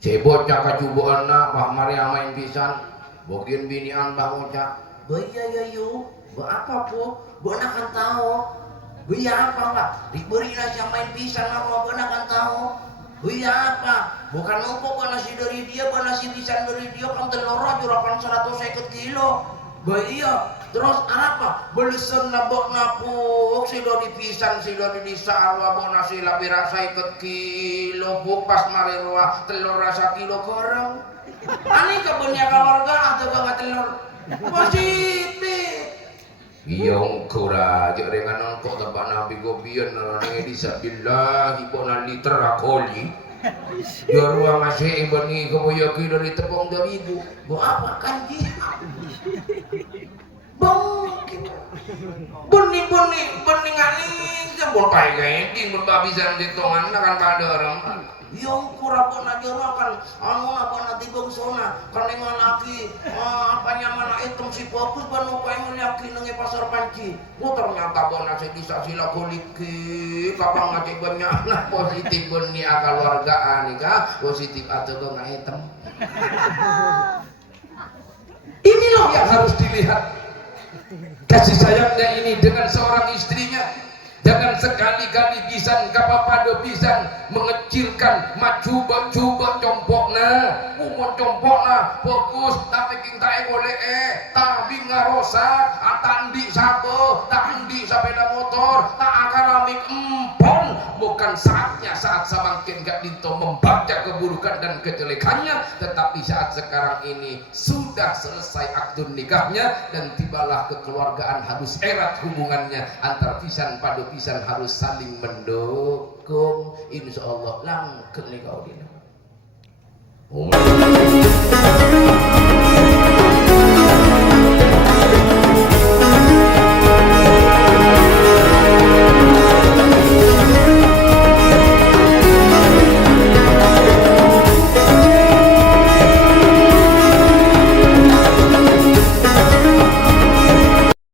Si bocah kacuboanna bah Maria main pisan bogian binian bah bocah iya ya yuk apa po bona kan tahu iya apa enggak diberi nasi main pisan apa bona kan tahu iya apa bukan lupa bona si dari dia bona si pisan dari dia kan telur jurakan 150 kilo iya terus apa belisan nabok napuk silo di pisan silo di sarwa bona sila birasa ikut kilo buk pas marirwa telur rasa kilo korang ani kebunnya keluarga atau gak telur positif iyong kura aja dengan kok tempat nabi gobian narane disabillah ibona liter akoli jorwa masih ibani kemoyoki dari tepung 2000 mau apa kanji bening aning jempol pai gaending berbabisan ditongan kan pada orang yang kurapun aja kan anu apa nanti bangsona kanengan laki apa nyaman item si fokus banu pengen laki nengi pasar panci ternyata bona saya bisa sila kuliki kapang ngajak banyak anak positif benih akal wargaan ika positif atau nggak item ini loh yang harus dilihat kasih sayangnya ini dengan seorang istrinya. Jangan sekali-kali pisan kapapado pisan mengecilkan macuba-cuba compokna umon compokna fokus tapi kita boleh tapi ngarosak atandi satu tandi sepeda motor tak akaramik empon bukan saatnya saat semakin gak dito membaca keburukan dan kejelekannya tetapi saat sekarang ini sudah selesai akad nikahnya dan tibalah kekeluargaan harus erat hubungannya antar pisan padu pisan harus saling mendukung insyaallah langkeng nikah dina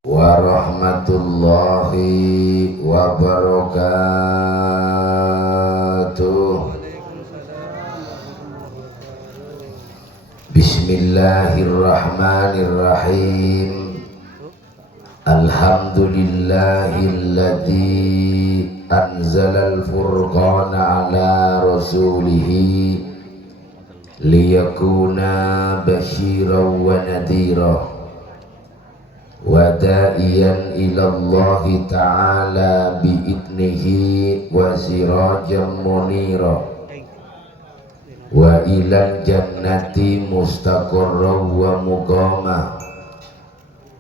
warahmatullahi wabarakatuh. Bismillahirrahmanirrahim. Alhamdulillahilladzi anzalal furqana ala rasulihi liyakuna basyiran wa nadhira wa da'iyan ilallahi ta'ala bi'idnihi wa sirajan munira wa ilal jannati mustaqarra wa muqama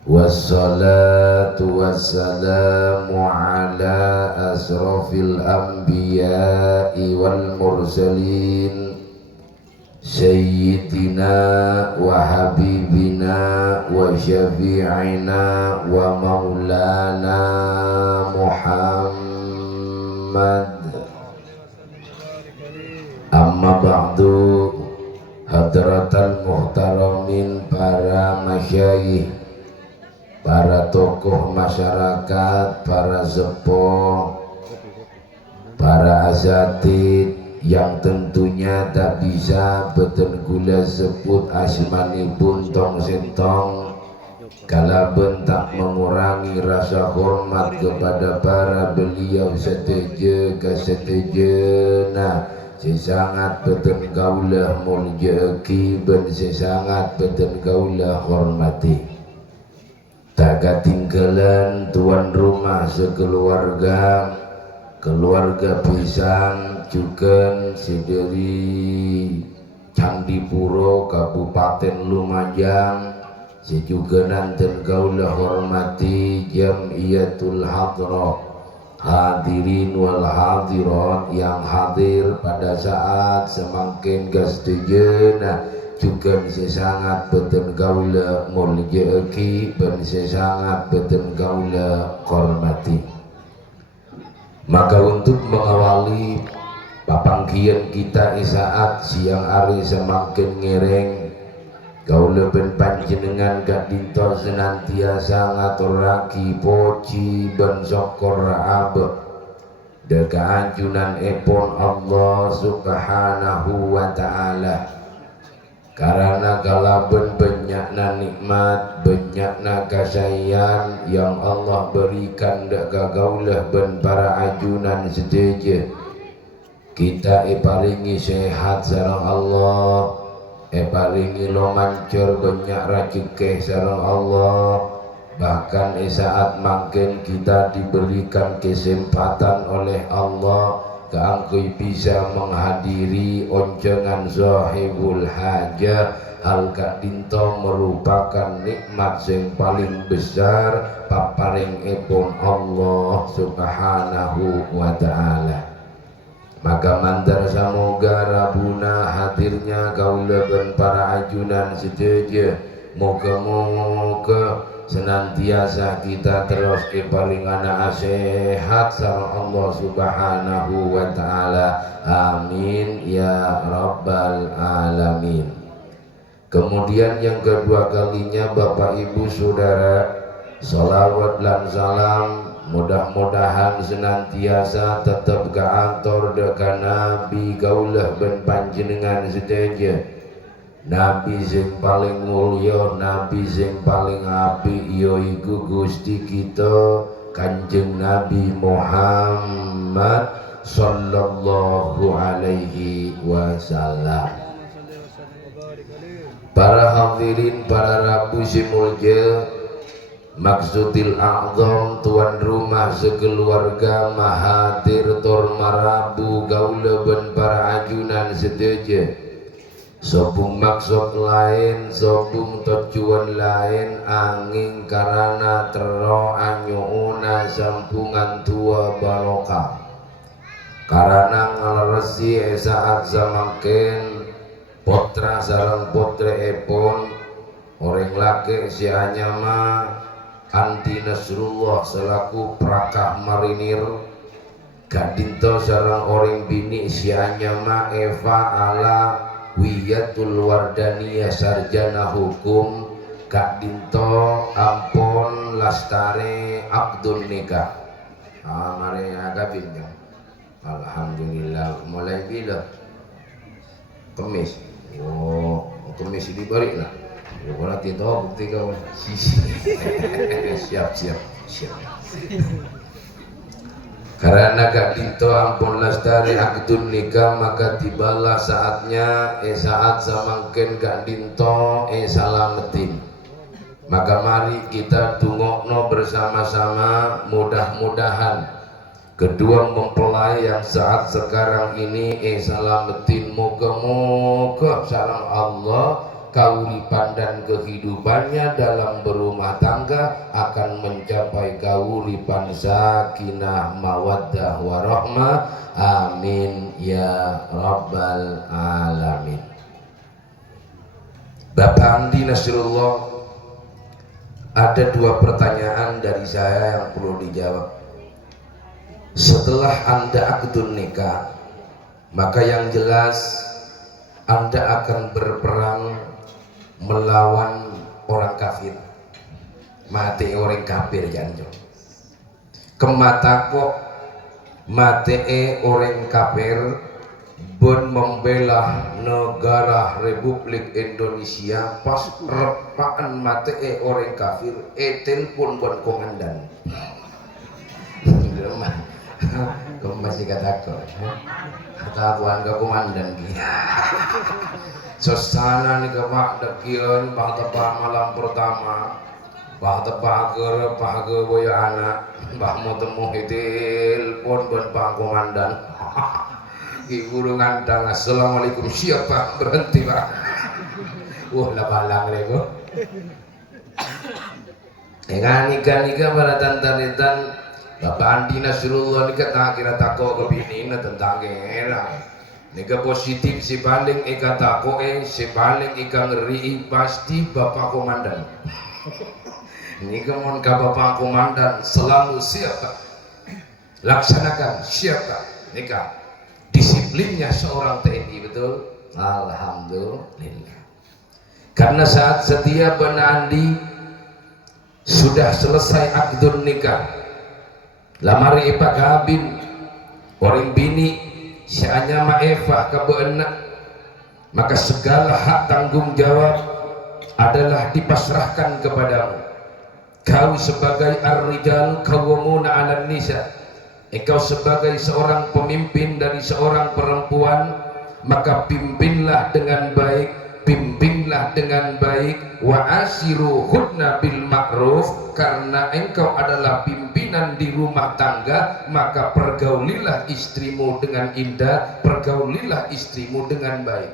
wassalatu wassalamu ala asrafil anbiya'i wal mursalin Sayyidina wa habibina wa syafi'ina wa maulana Muhammad amma ba'du hadratal muhtaramin para masyayikh para tokoh masyarakat para sepuh para asatid yang tentunya tak bisa beten gula sebut asmanipun tong sentong kalaben tak mengurangi rasa hormat kepada para beliau seteja kesetejena sesangat beten gaulah muljaki ben sesangat beten gaulah hormati tak ketinggalan tuan rumah sekeluarga keluarga pisan juga sederi Candipuro Kabupaten Lumajang sejuga nanten gaulah hormati Jamiyatul Hadrah hadirin wal hadirat yang hadir pada saat semakin gastejena juga sesangat beten gaulah muljaki dan sesangat beten gaulah hormati. Maka untuk mengawali papangkian kita saat siang hari semakin ngereng kaula ben panjenengan gak dinto senantiasa ngaturaki poci ben syukur abe deka ajunan epon Allah subhanahu wa ta'ala. Karena kalaben banyakna nikmat, banyakna kasayyan yang Allah berikan deka gaulah ben para ajunan sedeje, kita paringi sehat sareng Allah, paringi lo mancur banyak rezeki sareng Allah. Bahkan saat makin kita diberikan kesempatan oleh Allah keangkui bisa menghadiri oncengan Zahibul Hajah, hal kadinto merupakan nikmat yang paling besar paparing epon Allah subhanahu wa ta'ala. Maka mandar samoga rabuna hadirnya kaula ben para ajunan sedeje, moga-moga senantiasa kita terus keparingana sehat sareng Allah subhanahu wa ta'ala. Amin ya rabbal alamin. Kemudian yang kedua kalinya Bapak Ibu Saudara, salawat lan salam mudah-mudahan senantiasa tetap kantor deka Nabi kaulah ben panjenengan sedeje, Nabi sing paling mulya, Nabi sing paling apik yaiku Gusti kita Kanjeng Nabi Muhammad sallallahu alaihi wasallam. Para hadirin, para rabu simulja, maksudil a'zam tuan rumah sekeluarga mahadir tor marabu gaula ben para ajunan sedeje. Sobung maksud lain, sobung tujuan lain, angin karena tero anyuuna sampungan tua barokah. Karena ngaleresi saat zamangken potra sarang potre epon orang laki si anyama anti Nasrullah selaku prakah marinir, gadinto sarang orang bini si anyama Eva ala Wiyatul Wardaniyah sarjana hukum, Kak Dinto ampon lastare Abdul nikah. Mari agak bintang. Alhamdulillah. Mulai bila? Kemis. Oh, kemis di balik lah. Kalau tidak bukti kau. Siap. Karena Kak Dinto ampun lastari akdun nikah, maka tibalah saatnya saat samangken Kak Dinto salametin. Maka mari kita tungokno bersama-sama, mudah-mudahan kedua mempelai yang saat sekarang ini salametin, moga-moga sareng Allah kauripan dan kehidupannya dalam berumah tangga akan mencapai kauripan sakinah mawaddah warahmah. Amin ya rabbal alamin. Bapak Andi Nasrullah, ada dua pertanyaan dari saya yang perlu dijawab. Setelah Anda akdun nikah, maka yang jelas Anda akan berperang melawan orang kafir, mati orang kafir janjo. Kemata kok mati orang kafir ben membela negara Republik Indonesia, pas repaan mati orang kafir telepon bon komandan. Kamu masih katakan katakuan ke komandan gitu. Sesana nih kemak dekian bah tebak malam pertama, bah tebak ke boya anak, bah mau temu telepon bon pak komandan. Ibu ngandang, assalamualaikum, siapa berhenti pak. Wah lah balang lego. Nikah pada tantan Bapak Andi Nasrullah nikah tak kira tako kebini na tentang era. Nika positif si paling ika tako si paling ika ngeri pasti Bapak Komandan. Nika mon ka Bapak Komandan selalu siap laksanakan siap nika disiplinnya seorang TNI betul. Alhamdulillah. Karena saat setiap Andi sudah selesai akdun nikah, lamari Pak Kabin orang bini sianya ma'efah kebenak, maka segala hak tanggung jawab adalah dipasrahkan kepadamu. Kau sebagai ar-rijal qawwamuna 'alan nisa, engkau sebagai seorang pemimpin dari seorang perempuan, maka pimpinlah dengan baik, bimbinglah dengan baik. Wa ashiruhunna bil ma'ruf, karena engkau adalah pimpinan di rumah tangga, maka pergaulilah istrimu dengan indah, pergaulilah istrimu dengan baik.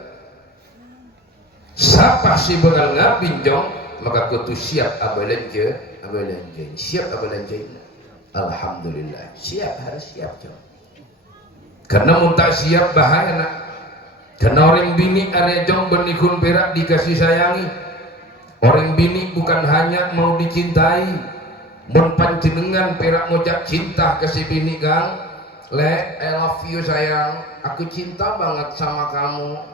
Siapa si bengal ngabinjong, maka kutu siap abalanja, siap abalanja. Alhamdulillah, siap, harus siap jom. Karena mun tak siap bahaya nak. Karena orang bini area jong benikun perak dikasih sayangi. Orang bini bukan hanya mau dicintai, mun panjenengan perak ngojak cinta ke si bini kang, le, I love you sayang, aku cinta banget sama kamu.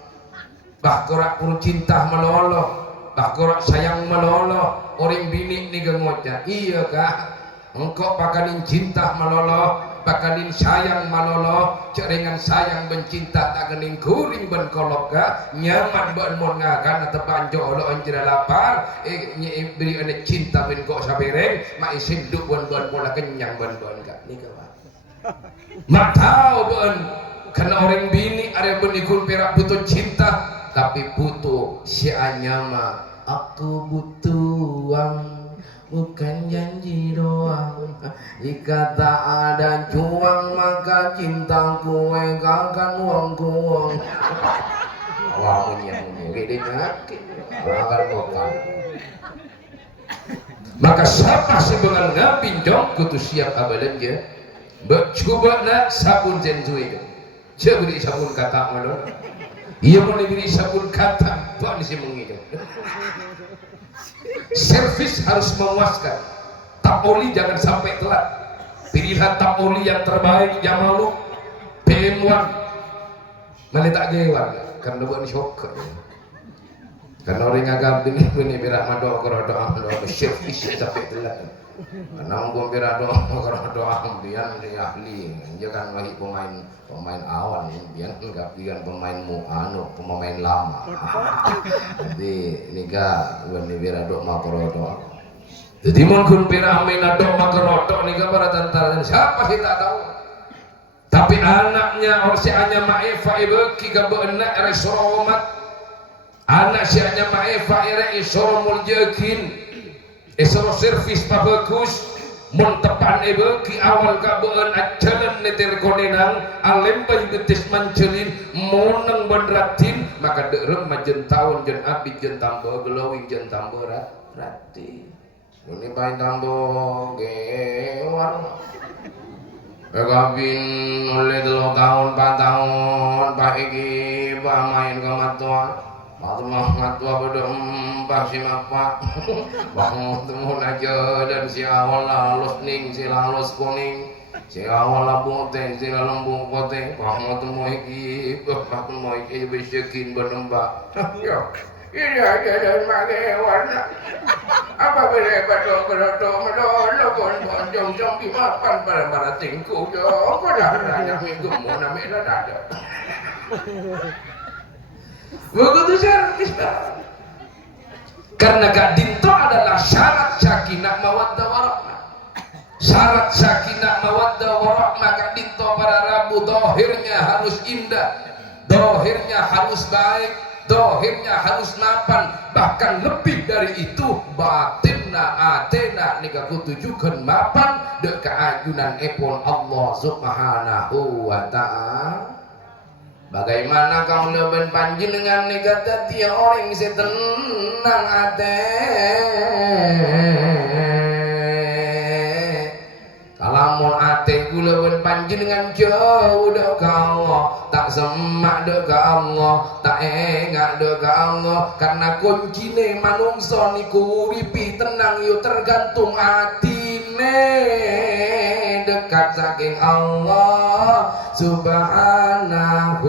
Bah korak pun cinta melolo, bah korak sayang melolo. Orang bini ni ngojak, iya kah? Engkau pakalin cinta melolo, pakalin sayang malolo, cerengan sayang bencinta tak gening kuring ben kolok ka, nyaman ben mon ngakan atau banjo lo anjira lapar, beri ane cinta ben kok sabereng, mak isin duk ben mula kenyang ben ka, ni kawan. Mak tahu ben, karena orang bini ada benikun perak butuh cinta, tapi butuh si anyama, aku butuh uang. Bukan janji doang, jika tak ada cuang maka cintaku akan uang-uang. Wah menyang gede nyakit, akan kokal. Maka siapa sebenarnya ngapinjong kutu siap abalanja. Coba nak sabun jensui, coba beri sabun kata malu. Ia mau diberi sabun kata, tuan si mengijo. Servis harus memuaskan. Tap oli jangan sampai telat. Pilihlah tap oli yang terbaik, yang malu PM1 malah tak gewar karena bukan shocker. Karena orang agak ini berak mado kerodo servis sampai telat. Karena orang berak kerodo ambian dia ahli, jangan lagi pemain awan, biar enggak biar pemain pemain lama. Jadi nika ini berak dok makrodo. Jadi mungkin berak main dok makrodo nika para tentara siapa sih tak tahu. Tapi anaknya orang si anya Maeva ibu kiga benak resoromat. Anak si anya Maeva ere isoro muljakin. Esoro servis bagus, montepan ebe ki awal ka beun ajalan neter konenang alem bayi betis mancelin moneng benratin maka derem majen taun jen abi jen tambo glowing jen tambo rati. Ini bayi tambo gewar. Kagabin oleh 2 tahun 4 tahun pak iki pak main ke matuan. Waktu matua berdua si mapa, bangun temu aja dan si awal lalus ning, si lalus kuning, si awal labung teh, si lalembung kote, bangun temu iki bersekin berembak. Yo, ini aja dan makai warna. Apa boleh betul jom di mapan para tingku yo, kau dah ada minggu mau namanya ada. Begitu servis karena gak dinto adalah syarat sakinah mawaddah warahmah. Syarat sakinah mawaddah warahmah gak dinto para rabu dohirnya harus indah, dohirnya harus baik, dohirnya harus mapan, bahkan lebih dari itu batinna atena nika kutujukan mapan dek keajunan epon Allah subhanahu wa ta'ala. Bagaimana kau leben panjenengan negata dia orang setenang ate. Kalamun ate ku leben panjenengan jauh dek ka Allah, tak semak dek ka Allah, tak engak dek ka Allah. Karena kuncine manungsa niku uripi tenang yo tergantung atine dekat saking Allah subhanahu.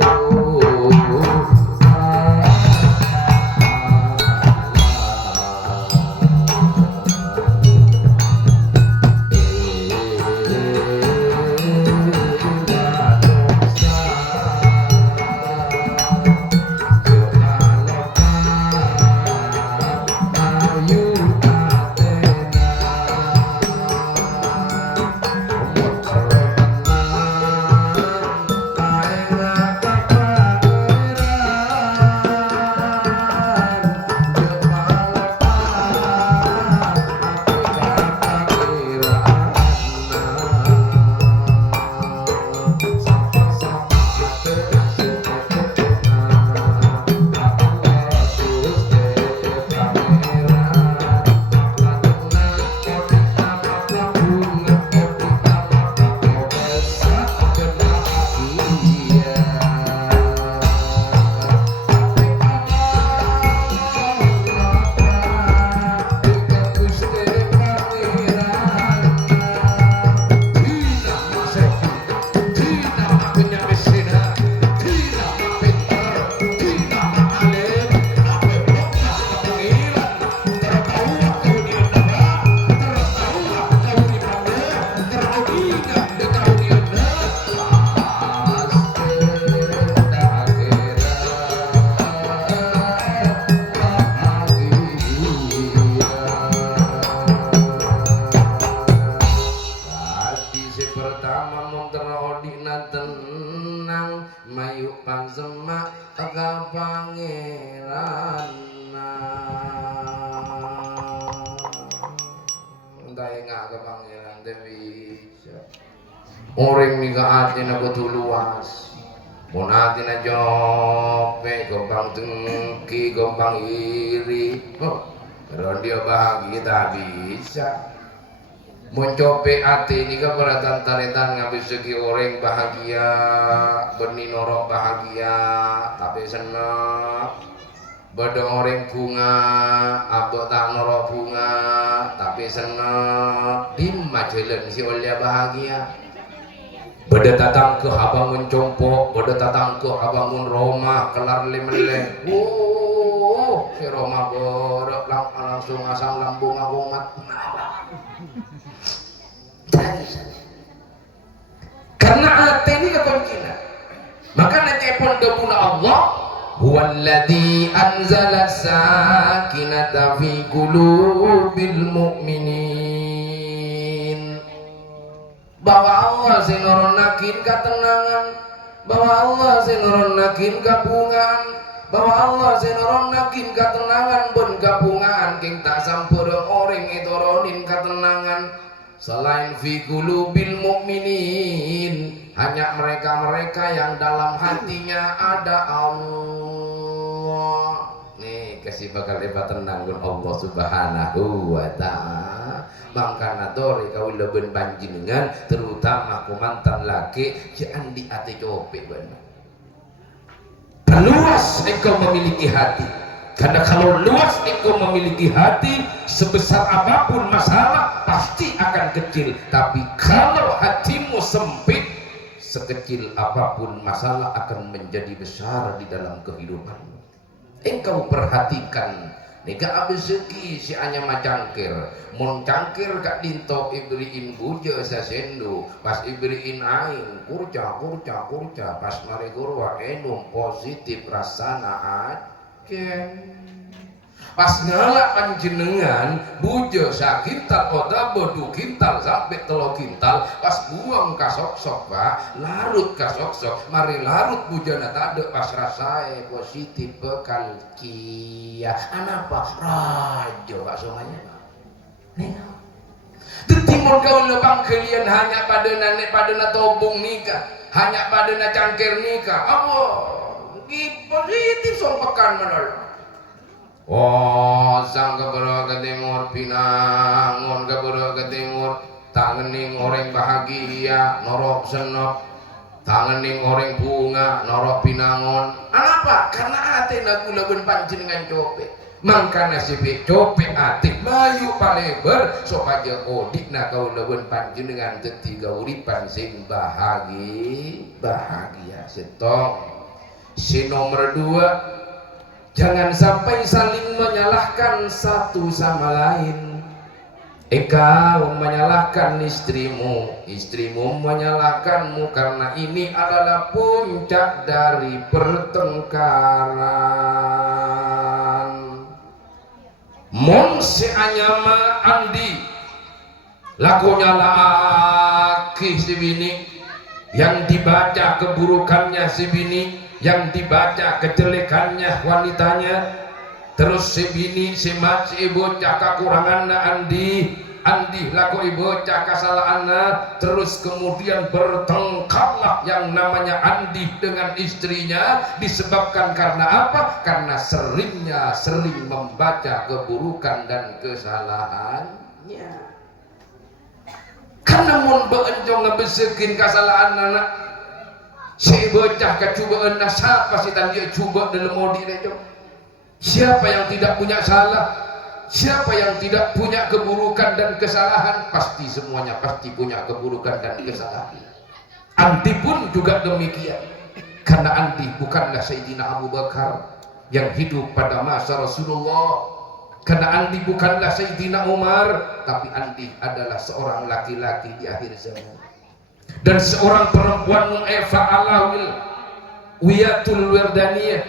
pangeranna entah enggak ke pangeran teh bisa orang mika atina kudu luas mun atina jope gombang dengki gombang iri kalau dia bahagia tak bisa mencope hati ini kan beratan taritan ngambil segi orang bahagia benih norok bahagia tapi senang beda orang bunga abot tak norok bunga tapi senang dimma jalan si oleh bahagia beda tatang ke habangun compok beda tatang ke habangun Roma kelar lemele si Roma borok langsung asang lambung agomat karena hati ini kekuncingan maka nanti pondokuna Allah huwallazi anzala sakinata fi qulubil mu'minin bahwa Allah sing nurunakin ketenangan bahwa Allah sing nurunakin kabungan bahwa Allah sing nurunakin ketenangan ben kabungan king tak sampurna orang ituronin ketenangan selain fi qulubil mu'minin hanya mereka-mereka yang dalam hatinya ada Allah nih kasih bakal lebat tenang Allah subhanahu wa ta'ala mangkana dori kau leben panjenengan terutama kumantan laki si andi ate cope benar luas engkau memiliki hati karena kalau luas engkau memiliki hati sebesar apapun masalah pasti akan kecil tapi kalau hatimu sempit sekecil apapun masalah akan menjadi besar di dalam kehidupanmu engkau perhatikan nega abis segi si anya macangkir mon cangkir kak dinto ibriin buja sasendo pas ibriin aing kurca pas mari gurwa enum positif rasana ajen pas ngalak panjenengan bujo sakintal oda bodu kintal sampai telo kintal pas buang kasok-sok pak larut kasok-sok mari larut bujana tade pas rasae positif bekal kia anapa rajo pak semuanya nengok tetimur kau lebang kalian hanya pada nenek pada na tobung nikah hanya pada na cangkir nikah Allah di positif sompekan menol oh sang kebero ke timur pinangun kebero ke timur tangening orang bahagia norok senop tangening orang bunga norok pinangun apa? Karena ate nagu lagun panjenengan cope mangkana sipi cope ate bayu paleber supaya odik na kau lagun panjenengan ketiga uripan sing bahagia setong si nomor 2 jangan sampai saling menyalahkan satu sama lain. Engkau menyalahkan istrimu, istrimu menyalahkanmu karena ini adalah puncak dari pertengkaran. Mon si anyama andi lakunya laki si bini yang dibaca keburukannya si bini yang dibaca kejelekannya wanitanya terus si bini si mat si bocah kekuranganna andi laku ibu bocah kesalahanna terus kemudian bertengkarlah yang namanya andi dengan istrinya disebabkan karena apa? Karena sering membaca keburukan dan kesalahannya karena mun beenjong ngebesekin kesalahan anak si bocah kecubaan siapa sih tadi dia coba dalam modi rejo siapa yang tidak punya salah siapa yang tidak punya keburukan dan kesalahan pasti semuanya pasti punya keburukan dan kesalahan Andi pun juga demikian karena Andi bukanlah Sayyidina Abu Bakar yang hidup pada masa Rasulullah karena Andi bukanlah Sayyidina Umar tapi Andi adalah seorang laki-laki di akhir zaman dan seorang perempuan Eva Alawil Wiyatul Wirdaniyah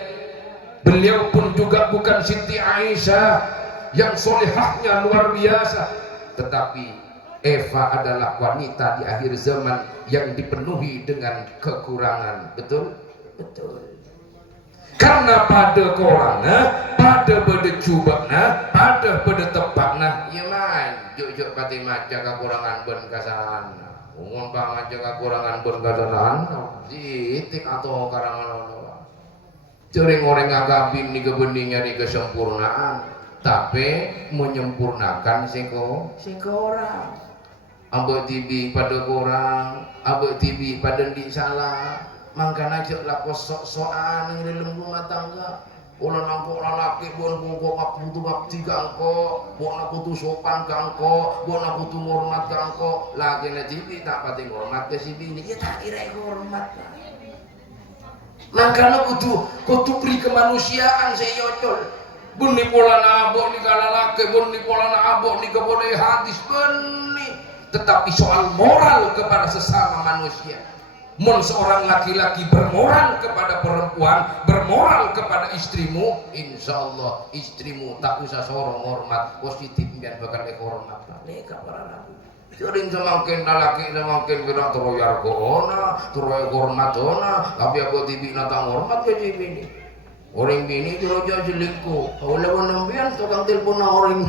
beliau pun juga bukan Siti Aisyah yang solehahnya luar biasa tetapi Eva adalah wanita di akhir zaman yang dipenuhi dengan kekurangan betul? Betul karena pada korangna pada beda cubana pada beda tepakna ya man juk pati maca kekurangan ben kesalahan umum maca kekurangan ben kesalahan jitik atau karangan cering orang agapin di kebeningan di kesempurnaan tapi menyempurnakan seko orang abek tibi pada kurang abek tibi pada di salah mangkana cek lakos sok-sokan yang dalam rumah tangga ulah nangkok lalaki buan bungkok aku butuh bakti kangko buan aku tuh sopan kangko buan aku tuh hormat kangko lagi na tibi tak pati hormat ke si bini ya tak kira hormat mangkana kutu pri kemanusiaan saya yocol bun ni pola na abok ni kalalaki bun ni pola na abok ni kebodai hadis beni tetapi soal moral kepada sesama manusia mun seorang laki-laki bermoral kepada perempuan bermoral kepada istrimu insyaallah istrimu tak usah seorang hormat positif biar bakal hormat neka para sering semakin laki semakin kena teroyar koona teroyar hormat ona tapi aku tibi natang hormat ke bini orang bini terus selingkuh oleh penembian tukang telepon orang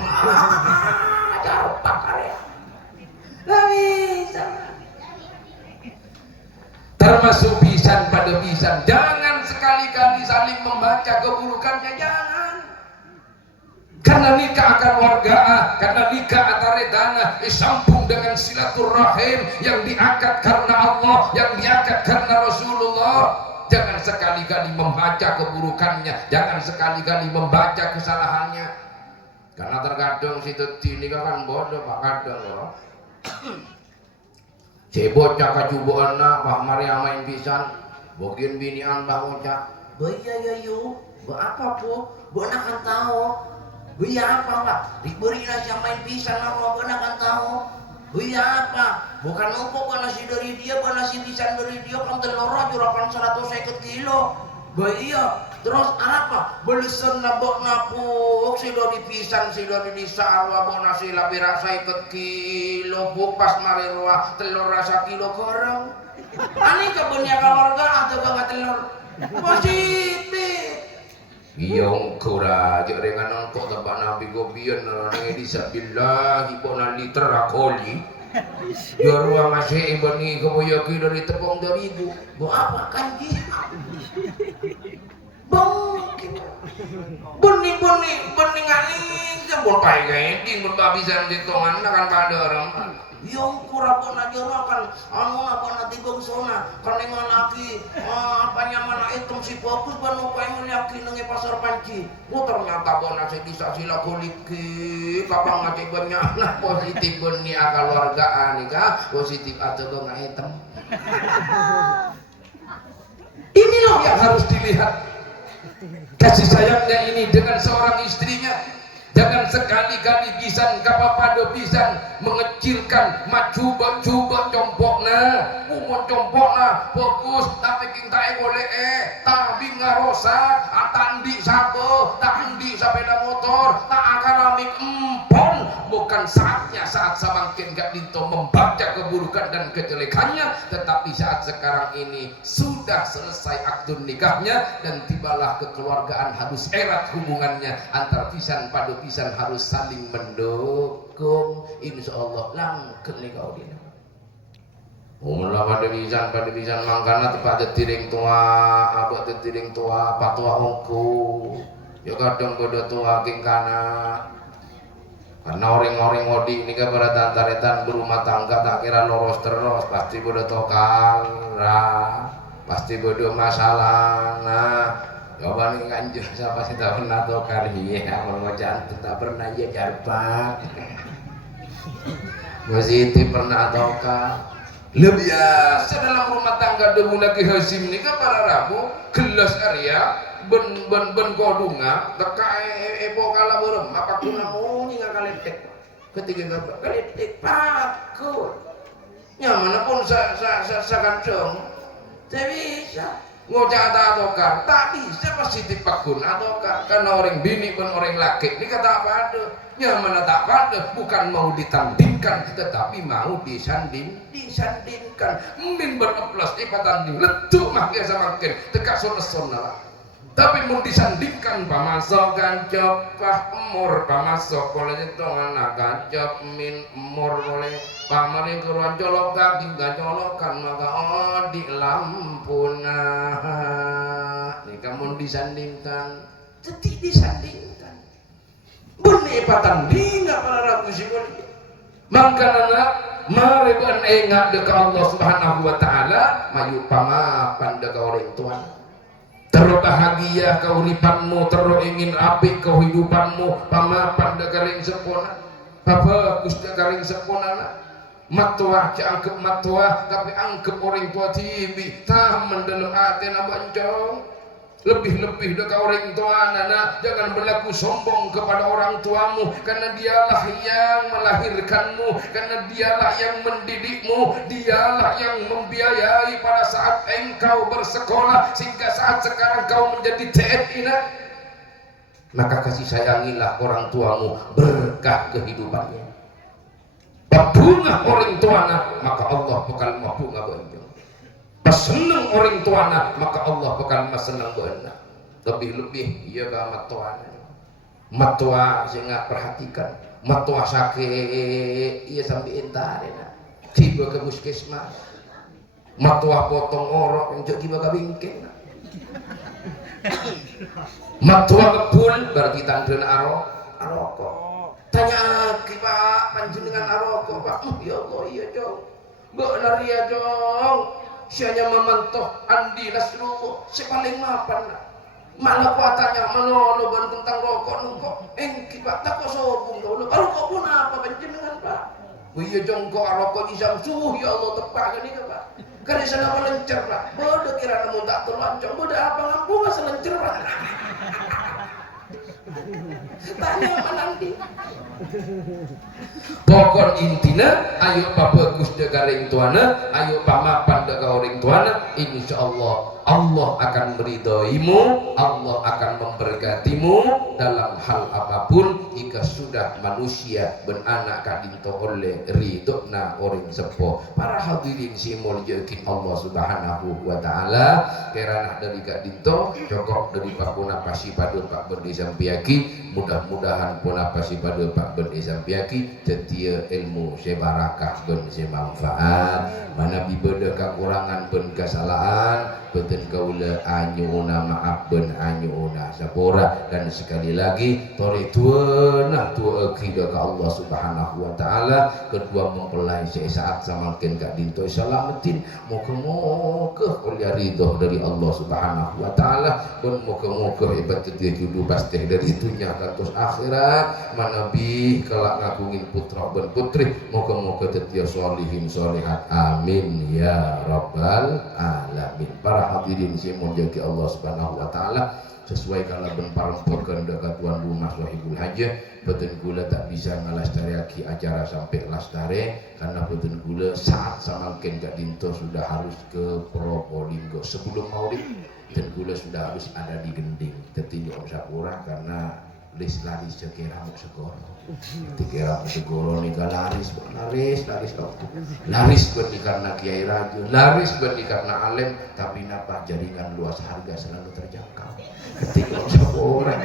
ajar pakarya bisa termasuk pisan pada pisan jangan sekali-kali saling membaca keburukannya jangan karena nikah akan warga karena nikah antara dana disambung dengan silaturahim yang diangkat karena Allah yang diangkat karena Rasulullah jangan sekali-kali membaca keburukannya jangan sekali-kali membaca kesalahannya karena terkadang situ nikah kan bodoh pak kadang loh cebocah kacuboan na Pak Maria main pisan bagian binian Pak Ucap baya yuk apa po bona kan tahu baya apa pak diberi nasi main pisan apa bona kan tahu baya apa bukan lupa bona si dari dia bona si pisan dari dia kan telur jurakan 150 kilo baya terus apa beli senabok napuk si dari pisan si dari di sarwa bona si labi rasa 50 kilo buk pas marirwa telur rasa kilo korong ani kebunnya keluarga atau gak telur positif iyong kura aja dengan nongkok tempat nabi gobian orang disabillah ibona liter akoli jorwa masih ibani kemoyoki dari tepung 2000 bu apa kan dia bening aning jebol pae gae ding berbabisan di tongan kan pada orang yang kurapun aja kan anu apa nanti bangsona kan yang laki apa nyaman itu si fokus banu pae laki nang pasar panci ternyata bona saya bisa sila kuliki kapang ngajak banyak nah positif benih akal wargaan nikah positif atau nggak hitam ini loh yang harus dilihat kasih sayangnya ini dengan seorang istrinya jangan sekali-kali pisan kapapado pisan mengecilkan coba compokna umur compokna fokus tapi kintai boleh tapi ngarosak atandi sabo tandi sepeda motor tak akademik empon bukan saatnya saat semakin gak dito membaca keburukan dan kejelekannya tetapi saat sekarang ini sudah selesai akad nikahnya dan tibalah kekeluargaan harus erat hubungannya antar pisan padu pisan harus saling mendukung insyaallah langkeng nikah dina Mula pada pisan mangkana tepat tiring tua abot tiring tua patua ongku ya kadang bodo tua king kana karena orang-orang ngodi ini kan pada tantaretan berumah tangga tak kira loros terus pasti bodo tokal pasti bodo masalah nah jawaban nganjur siapa sih tak pernah tokal iya mau jantung tak pernah ya jarpak positif pernah tokal lebih biasa dalam rumah tangga demu lagi hasim ini kan para rabu gelas area ben kodunga teka epo kala berem apa kuna muni nggak kaletek ketika nggak kaletek pakul nyaman pun sa kancong tak bisa ngocak atokar tak bisa pasti dipakun atokar karena orang bini pun orang laki ini kata apa ada nyaman tak pada bukan mau ditandingkan tetapi mau disandingkan min bereplas ipatanding letuk makin semakin teka sona lah Tapi mau disandingkan pamasok gancop umur pamasok boleh itu anak gancop min umur boleh pamari keruan colok kaki gak colokan maka di lampuna ini kamu disandingkan jadi disandingkan benih patanding gak para ragu sih boleh makanya mari berengat dekat Allah Subhanahu wa ta'ala mayu pamapan dekat orang tuan terbahagia keuripanmu, ingin apik kehidupanmu, pamapan dekaring sepona, bagus dekaring sepona, matwa angkep matwa, tapi angkep orang tua tibi, tahan dalam hati nabancong. Lebih-lebih dekat orang tua anak, jangan berlaku sombong kepada orang tuamu, karena dialah yang melahirkanmu, karena dialah yang mendidikmu, dialah yang membiayai pada saat engkau bersekolah sehingga saat sekarang kau menjadi TNI. Maka kasih sayangilah orang tuamu, berkah kehidupannya. Babunga orang tuana, maka Allah bakal mabunga banyak. Pas seneng orang tuana, maka Allah bakal mas seneng benar. Lebih-lebih iya gak matuana. Matua saya nggak perhatikan. Matua sakit, iya sampai entar ya. Tiba ke puskesmas. Matua potong orok yang jadi baga bingking. Matua kebun berarti tandun aroko. Tanya pak panjenengan aroko pak. Ya Allah iya dong. Benar ya dong. Sianya mementoh Andi Nasrullah sepaling mapan malah kuatanya manono ban tentang rokok nungkok kipak tak kok sobung dulu rokok pun apa panjenengan pak iya jongko rokok isam suh ya Allah tepak ini pak karena sana melencer pak bodoh kira namun tak terlancong bodoh apa ngampu gak selencer pak tanya apa nanti pokok intina ayo bagus dekaring tuana ayo pamapan deka orang tuana insyaallah Allah akan meridhoimu, Allah akan memberkatimu dalam hal apapun jika sudah manusia beranak kadinto oleh ridhona orang sepo. Para hadirin simul yakin Allah Subhanahu wa taala kerana dari kadinto cokok dari Pak Puna Pasi Padur Pak Berde Sampiaki mudah-mudahan Puna Pasi Padur Pak Berde Sampiaki setia ilmu sebarakah dan semanfaat mana bibada kekurangan dan kesalahan beten kaula anyuna maaf ben anyuna sapora dan sekali lagi tori tuana tua akhidah ke Allah Subhanahu wa taala kedua mempelai sesaat samakin kak dinto selamatin moga-moga kuliah ridho dari Allah Subhanahu wa taala dan moga-moga hebat dia judu pasti dari itunya katus akhirat manabi kelak ngagungin putra ben putri moga-moga tetia solihin solihat amin ya rabbal alamin. Para hadirin saya menjadi Allah Subhanahu wa taala sesuai kalau ben parempekeun dekat tuan rumah sahibul hajah beten gula tak bisa ngalastariaki acara sampai lastare karena beten gula saat samangken gak dinto sudah harus ke Probolinggo sebelum maulid dan gula sudah harus ada di Gending tetinju Om Sapura karena lis laris sekira mau segoro dikira mau segoro nih laris berarti karena Kiai Rajo laris berarti karena Alem tapi napa jaringan luas harga selalu terjangkau ketika seorang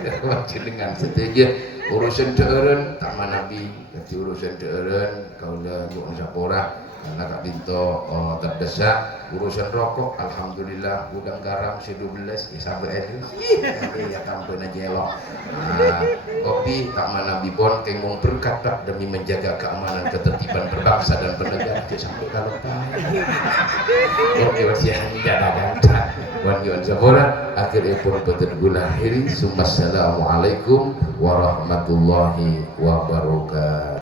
dengan setuju urusan deureun tak manabi jadi urusan deureun kaula Om Sapura karena Kak Dinto terdesak urusan rokok alhamdulillah udang garam 12 sampai ini ya kampung aja elok kopi tak mana bibon kengong berkat demi menjaga keamanan ketertiban berbangsa dan bernegara sampai kalau oke masih tidak ada wan yuan zabora akhirnya pun betul gula akhiri assalamualaikum warahmatullahi wabarakatuh.